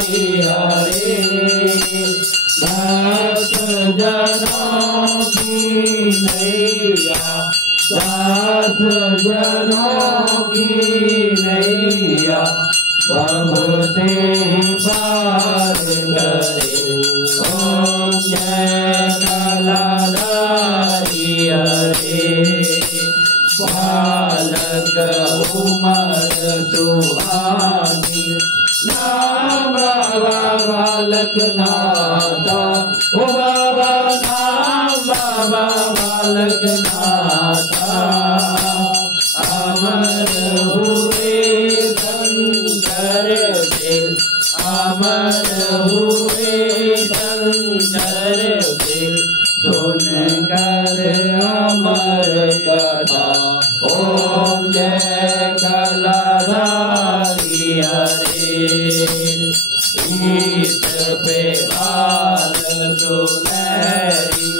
हरे भक्त जनों की नैया दास जनों की नैया बहुते पार करे। ओम जय कलाधारी हरे बालक उमर सुहानी नाम बाबा बालक नाथा ओ बाबा नाम बाबा बालक नाथा अमर हुए शंकर देव अमर हुए शंकर देव सुन कर अमर कथा। ओम जय कलाधारी हरे ईट पे बाल सुनहरी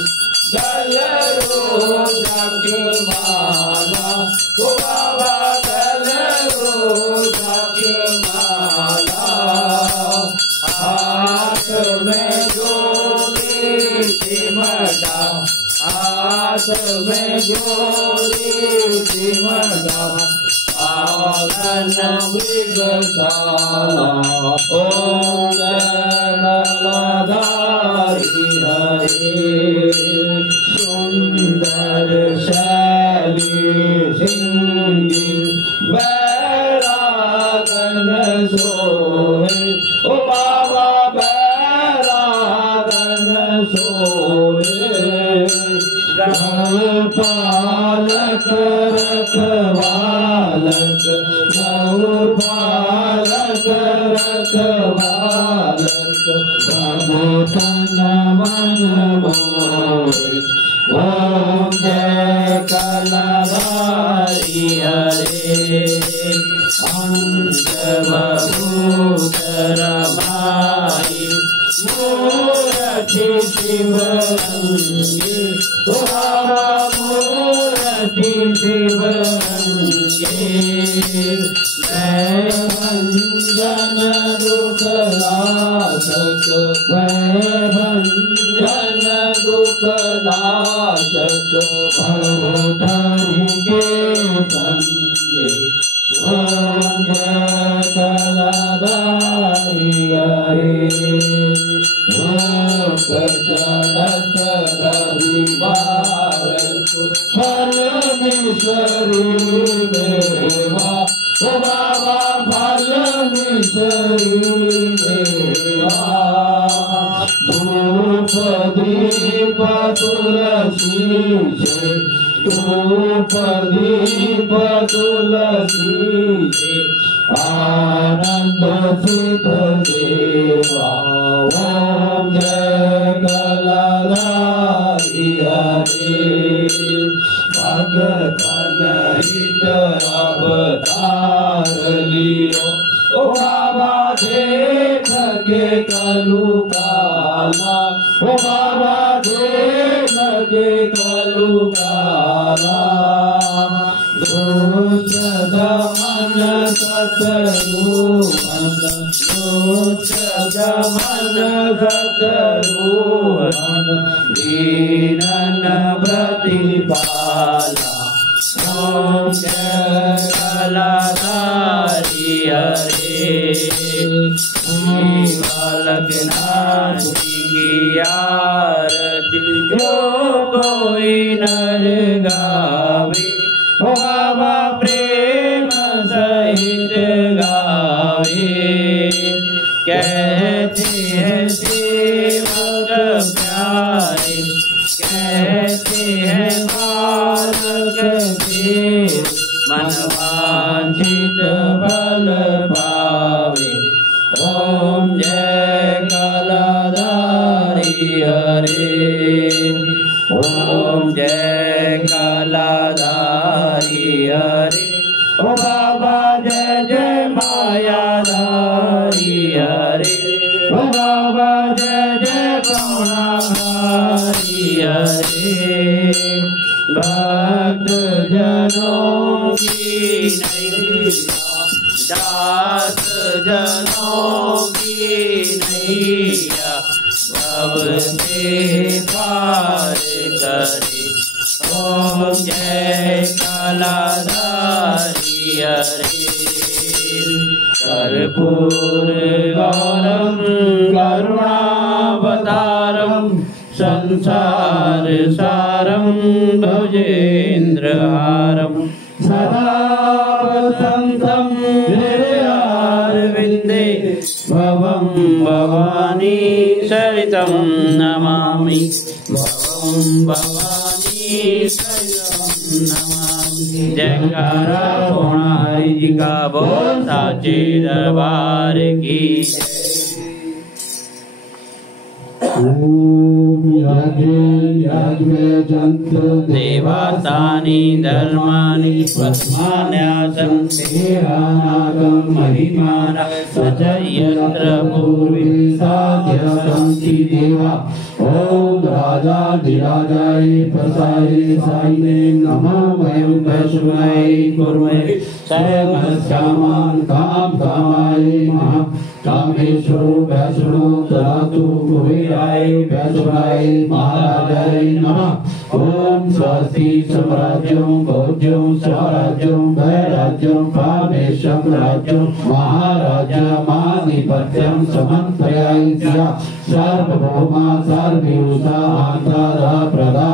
गलरो जगमाला ओ बाबा गलरो जगमाला हाथ में जोड़ी सिमटा हाथ में जोड़ी सिमटा पावन मृगशाला। ओम कलाधारी हरे सुंदर शैली सिंगी बैरागन सोहे ओ बाबा बैरागन सोहे पालक रखवालक पालक रखवालक प्रभु तन मन मोहे। ओम जय कलाधारी हरे अंगभूषण माई मूर्ति शिवंगी बाबा मूर्ति शिवंगी मैं भंजन दुख नाशक मैं भंजन दुख नाशक भवधरि के संगे। ओम जय कलाधारी हरे चढ़त रविवार फल मिसरी मेवा ओ बाबा फल मिसरी मेवा धूप दीप तुलसी से धूप दीप तुलसी से आनंद सिद्ध देवा। ओम जय कलाधारी हरे भगतन हित अवतार लियो ओ बाबा देख के कलु काला ओ बाबा देख के कलु काला दोष दमन सतरूहन दोष दमन सतरूहन दीनन प्रतिपाला। ओम जय कलाधारी हरे बालक नाथ की आरती जो कोई नर गावे ओ बाबा प्रेम सहित गावे। कहते हैं सेवक प्यारे कहते हैं बालक देव मन वांछित फल पावे। ओम जय कलाधारी हरे ओम जय कलाधारी हरे ओ बाबा जय जय मायाधारी हरे ओ बाबा जय जय करुणाधारी हरे भक्त जनों की नैया दास जनों की नैया भव से पार करे। ओम जय कालाधारी हरे। कर्पूर गौरम करुणावतारम संसार सारम भुजेन्द्रहारम सदा वसंतम हृदयारविंदे भवं भवानी सरितं नमामि। भवं भवानी सरितं नमामि। जयकारा सोनारी जी का बोल साचे दरबार की। देवातानि धर्माणि स्वस्मान्यासन्ते महिमाना स च यत्र पूर्वे साध्यसन्ति देवा। ओम राजाधिराजाय प्रसाय साईने नमो वयं वैष्णवाय कुर्महे सर्वस्यामान् काम कामाय महा कामेश्वरो वैष्णो ददातु कुबेराय वैष्णवाय महाराजाय नमः। ओम स्वस्ति स्वराज्यं भोज्यं स्वराज्यं वैराज्यं कामेशं राज्यं महाराज्यमाधिपत्यं समन्त्रयाय सार्वभौमा सर्वभूता आंतरा प्रदा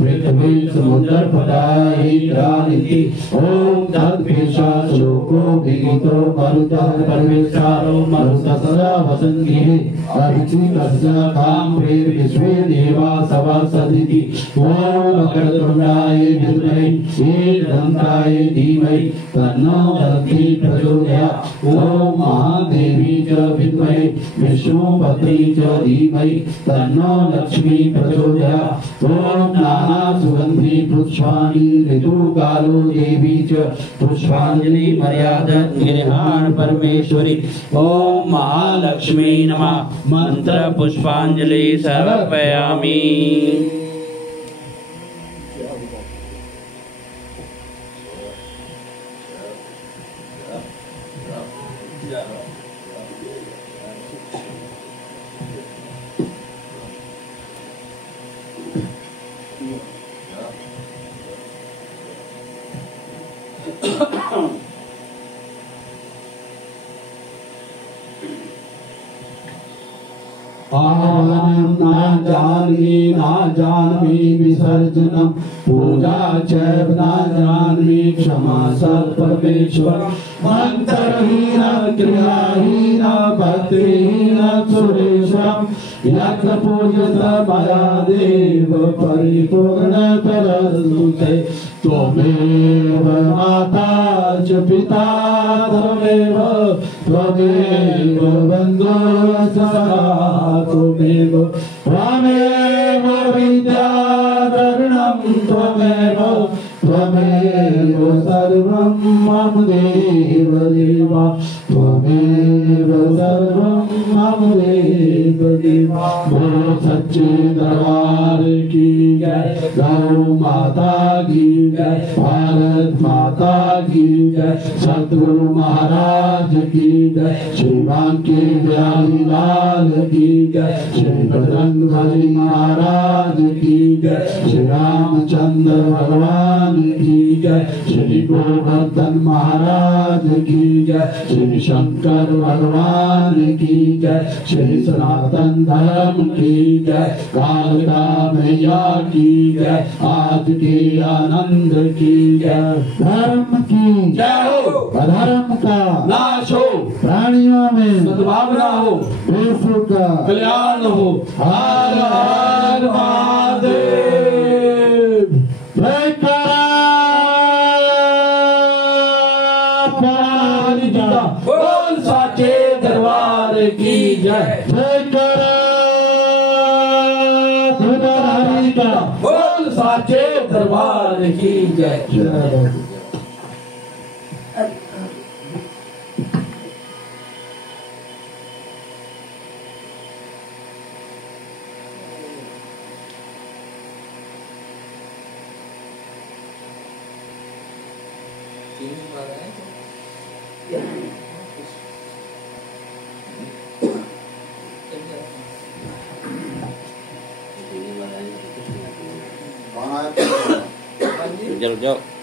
पृथ्वी समुद्र पदायित्रानिति। ओम तद्विषा श्लोको विहितो मरुतः परमेश्वरो मरुतस्य वसन्तिः अभिचितस्य काम प्रेर विश्वे देवा सवासदिति। ओम वक्रतुण्डाय विद्महे एकदन्ताय धीमहि तन्नो दन्ति प्रचोदयात्। ओम महादेवी च विद्महे विष्णुपत्नी च धीमहि तन्नो लक्ष्मी प्रचोदयात्। ओम सुगंधि पुष्पाणि ऋतुकालो देवी च पुष्पांजलि मर्यादा गृहाण परमेश्वरी। ओम महालक्ष्मी नमः। मंत्र पुष्पांजलि समर्पयामि। आवाहनं न जानामि विसर्जनं पूजा च न जानामि क्षमा सब परमेश्वर। मंत्रहीन क्रियाहीन भक्तिहीन सुरेशम यत्र पूजत मया देव परिपूर्ण तरस्तुते। त्वमेव माता च पिता त्वमेव बन्धुः सखा त्वमेव विद्याधरणं त्वमेव सर्वं मम देव देवा त्वमेव सर्वं मम देव देवा। बोलो सच्चे दरबार की जय। गौ माता की जय। भारत माता की जय। सतगुरु महाराज की जय। श्री बांके बिहारी लाल की जय। श्री बजरंगबली महाराज की जय। श्री रामचंद्र भगवान की जय। श्री गोवर्धन महाराज की जय। श्री शंकर भगवान की जय। श्री सनातन धर्म की जय। कालिका मैया की जय। आज के आनंद की जय। धर्म की जय हो। अधर्म का नाश हो। प्राणियों में सद्भावना हो। देशों का कल्याण हो। हर हर महादेव। बोल साचे दरबार की जय। बोल साचे दरबार की जय। Ini marah. चलो जाओ।